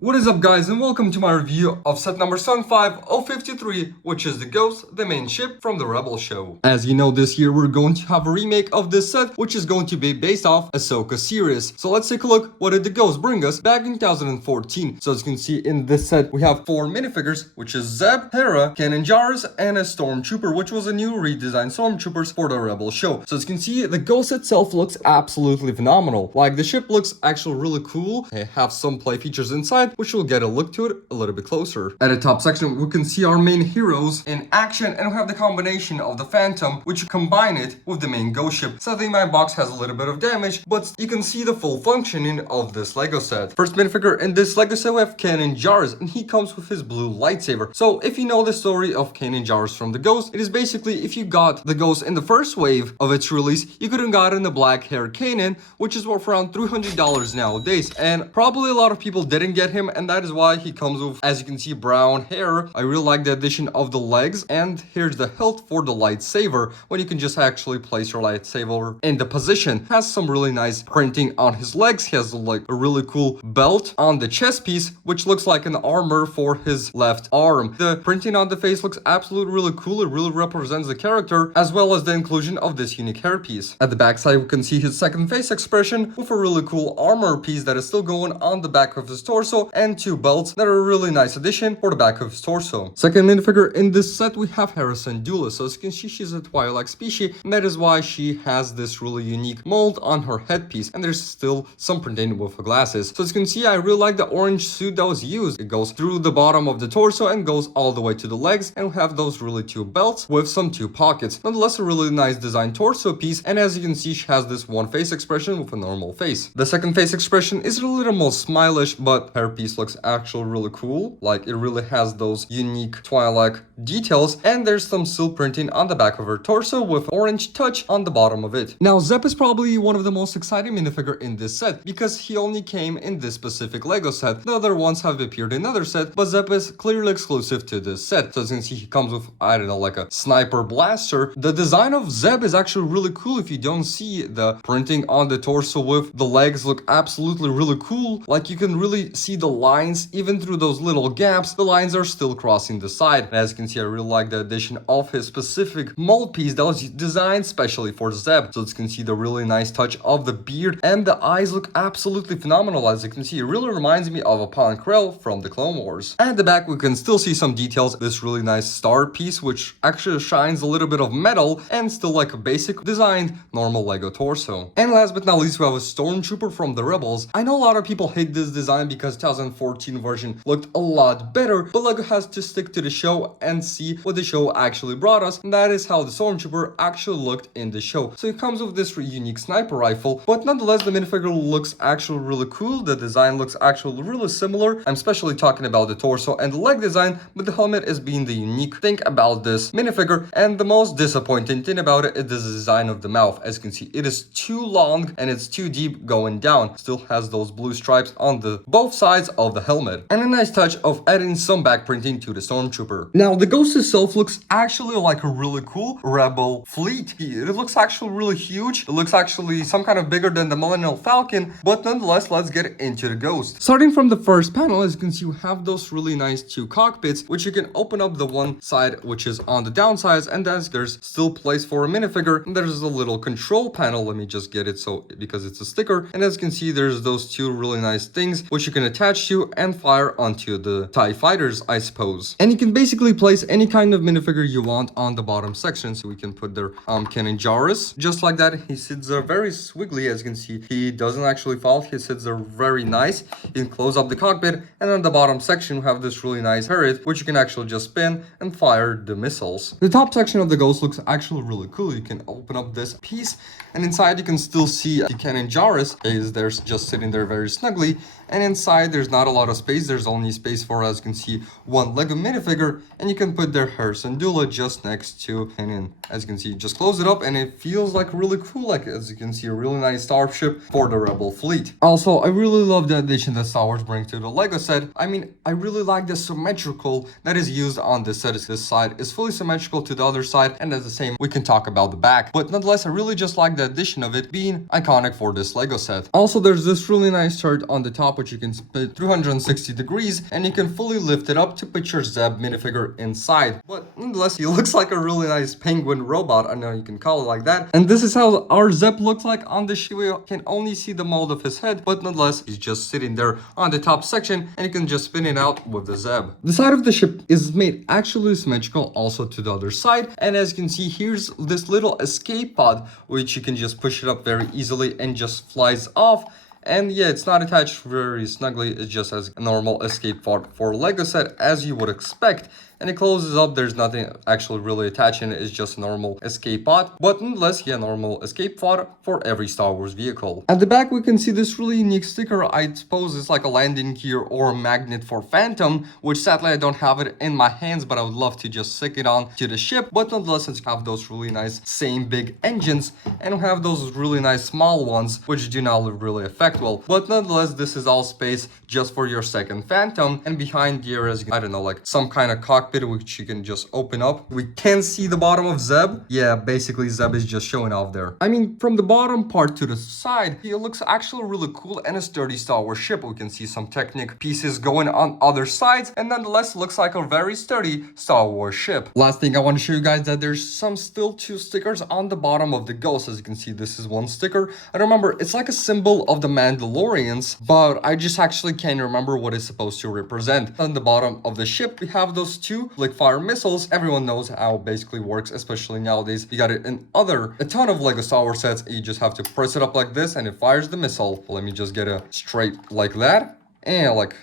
What is up, guys, and welcome to my review of set number 75053, which is the Ghost, the main ship from the Rebel show. As you know, this year we're going to have a remake of this set, which is going to be based off Ahsoka series. So let's take a look, what did the Ghost bring us back in 2014. So as you can see in this set, we have 4 minifigures, which is Zeb, Hera, Kanan Jarrus, and a Stormtrooper, which was a new redesigned Stormtroopers for the Rebel show. So as you can see, the Ghost itself looks absolutely phenomenal. Like, the ship looks actually really cool. They have some play features inside, which we'll get a look to it a little bit closer. At the top section, we can see our main heroes in action, and we have the combination of the Phantom, which you combine it with the main Ghost ship. Sadly, my box has a little bit of damage, but you can see the full functioning of this Lego set. First minifigure in this Lego set, we have Kanan Jarrus, and he comes with his blue lightsaber. So if you know the story of Kanan Jarrus from the Ghost, it is basically if you got the Ghost in the first wave of its release, you could have gotten the black hair Kanan, which is worth around $300 nowadays. And probably a lot of people didn't get him, and that is why he comes with, as you can see, brown hair. I really like the addition of the legs, and here's the hilt for the lightsaber, when you can just actually place your lightsaber in the position. Has some really nice printing on his legs. He has like a really cool belt on the chest piece, which looks like an armor for his left arm. The printing on the face looks absolutely really cool. It really represents the character, as well as the inclusion of this unique hairpiece. At the back side, we can see his second face expression with a really cool armor piece that is still going on the back of his torso, and 2 belts that are a really nice addition for the back of his torso. Second minifigure in this set, we have Harrison Dula. So as you can see, she's a Twi'lek species, and that is why she has this really unique mold on her headpiece, and there's still some printing with her glasses. So as you can see, I really like the orange suit that was used. It goes through the bottom of the torso and goes all the way to the legs, and we have those really 2 belts with some 2 pockets. Nonetheless, a really nice design torso piece, and as you can see, she has this one face expression with a normal face. The second face expression is a little more smilish, but her piece looks actually really cool. Like, it really has those unique Twi'lek details, and there's some silk printing on the back of her torso with orange touch on the bottom of it. Now, Zeb is probably one of the most exciting minifigure in this set, because he only came in this specific Lego set. The other ones have appeared in other sets, but Zeb is clearly exclusive to this set. So as you can see, he comes with, I don't know, like a sniper blaster. The design of Zeb is actually really cool. If you don't see the printing on the torso with the legs, look absolutely really cool. Like, you can really see the lines even through those little gaps. The lines are still crossing the side. And as you can see, I really like the addition of his specific mold piece that was designed specially for Zeb. So as you can see, the really nice touch of the beard, and the eyes look absolutely phenomenal. As you can see, it really reminds me of a Pon Krell from the Clone Wars. At the back, we can still see some details. This really nice star piece, which actually shines a little bit of metal, and still like a basic designed normal Lego torso. And last but not least, we have a Stormtrooper from the Rebels. I know a lot of people hate this design because 2014 version looked a lot better, but Lego has to stick to the show and see what the show actually brought us, and that is how the Stormtrooper actually looked in the show. So it comes with this unique sniper rifle, but nonetheless, the minifigure looks actually really cool. The design looks actually really similar. I'm especially talking about the torso and the leg design, but the helmet is being the unique thing about this minifigure, and the most disappointing thing about it is the design of the mouth. As you can see, it is too long and it's too deep going down. Still has those blue stripes on the both sides of the helmet, and a nice touch of adding some back printing to the Stormtrooper. Now, the Ghost itself looks actually like a really cool Rebel fleet. It looks actually really huge. It looks actually some kind of bigger than the Millennial Falcon, but nonetheless, let's get into the Ghost. Starting from the first panel, as you can see, we have those really nice 2 cockpits, which you can open up the one side, which is on the downsides, and then there's still place for a minifigure, and there's a little control panel. Let me just get it so because it's a sticker, and as you can see, there's those 2 really nice things which you can attach to and fire onto the TIE fighters, I suppose. And you can basically place any kind of minifigure you want on the bottom section. So we can put their Kanan Jarrus just like that. He sits there very swiggly. As you can see, he doesn't actually fall. He sits there very nice. You can close up the cockpit, and on the bottom section we have this really nice turret which you can actually just spin and fire the missiles. The top section of the Ghost looks actually really cool. You can open up this piece, and inside you can still see the Kanan Jarrus is there just sitting there very snugly, and inside there's not a lot of space. There's only space for, as you can see, 1 Lego minifigure, and you can put their Harrison Dula just next to Kanan. As you can see, just close it up and it feels like really cool. Like, as you can see, a really nice starship for the Rebel fleet. Also, I really love the addition that Star Wars brings to the Lego set. I mean, I really like the symmetrical that is used on this set. This side is fully symmetrical to the other side, and at the same, we can talk about the back. But nonetheless, I really just like the addition of it being iconic for this Lego set. Also, there's this really nice turret on the top which you can spin 360 degrees, and you can fully lift it up to put your Zeb minifigure inside. But nonetheless, he looks like a really nice penguin robot. I know you can call it like that. And this is how our Zeb looks like on the ship. We can only see the mold of his head, but nonetheless, he's just sitting there on the top section, and you can just spin it out with the Zeb. The side of the ship is made actually symmetrical also to the other side, and as you can see, here's this little escape pod, which you can just push it up very easily and just flies off. And yeah, it's not attached very snugly, it just has a normal escape pod for Lego set as you would expect. And it closes up, there's nothing actually really attaching it, it's just a normal escape pod. But nonetheless, yeah, normal escape pod for every Star Wars vehicle. At the back, we can see this really unique sticker. I suppose it's like a landing gear or a magnet for Phantom, which sadly I don't have it in my hands, but I would love to just stick it on to the ship. But nonetheless, since you have those really nice same big engines, and we have those really nice small ones, which do not really affect well. But nonetheless, this is all space just for your second Phantom. And behind here is, I don't know, like some kind of cockpit which you can just open up. We can see the bottom of Zeb. Yeah, basically Zeb is just showing off there. I mean, from the bottom part to the side, it looks actually really cool and a sturdy Star Wars ship. We can see some Technic pieces going on other sides, and nonetheless looks like a very sturdy Star Wars ship. Last thing I want to show you guys that there's some still two stickers on the bottom of the Ghost. As you can see, this is one sticker. And remember, it's like a symbol of the Mandalorians, but I just actually can't remember what it's supposed to represent. On the bottom of the ship, we have those two lick fire missiles. Everyone knows how it basically works, especially nowadays. You got it in a ton of Lego Star Wars sets. You just have to press it up like this and it fires the missile. Let me just get it straight like that. And like,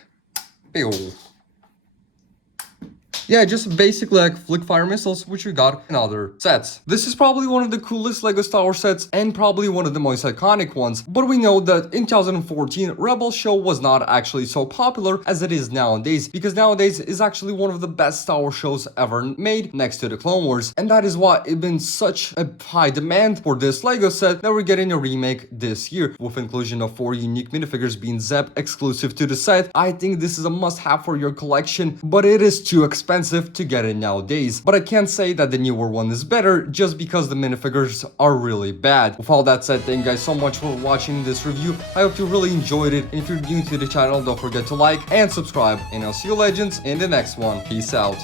pew. Yeah, just basically like flick fire missiles, which we got in other sets. This is probably one of the coolest Lego Star Wars sets and probably one of the most iconic ones. But we know that in 2014, Rebel show was not actually so popular as it is nowadays, because nowadays is actually one of the best Star Wars shows ever made next to the Clone Wars. And that is why it's been such a high demand for this Lego set that we're getting a remake this year, with inclusion of 4 unique minifigures being Zeb exclusive to the set. I think this is a must-have for your collection, but it is too expensive to get it nowadays. But I can't say that the newer one is better just because the minifigures are really bad. With all that said, thank you guys so much for watching this review. I hope you really enjoyed it. And if you're new to the channel, don't forget to like and subscribe. And I'll see you legends in the next one. Peace out.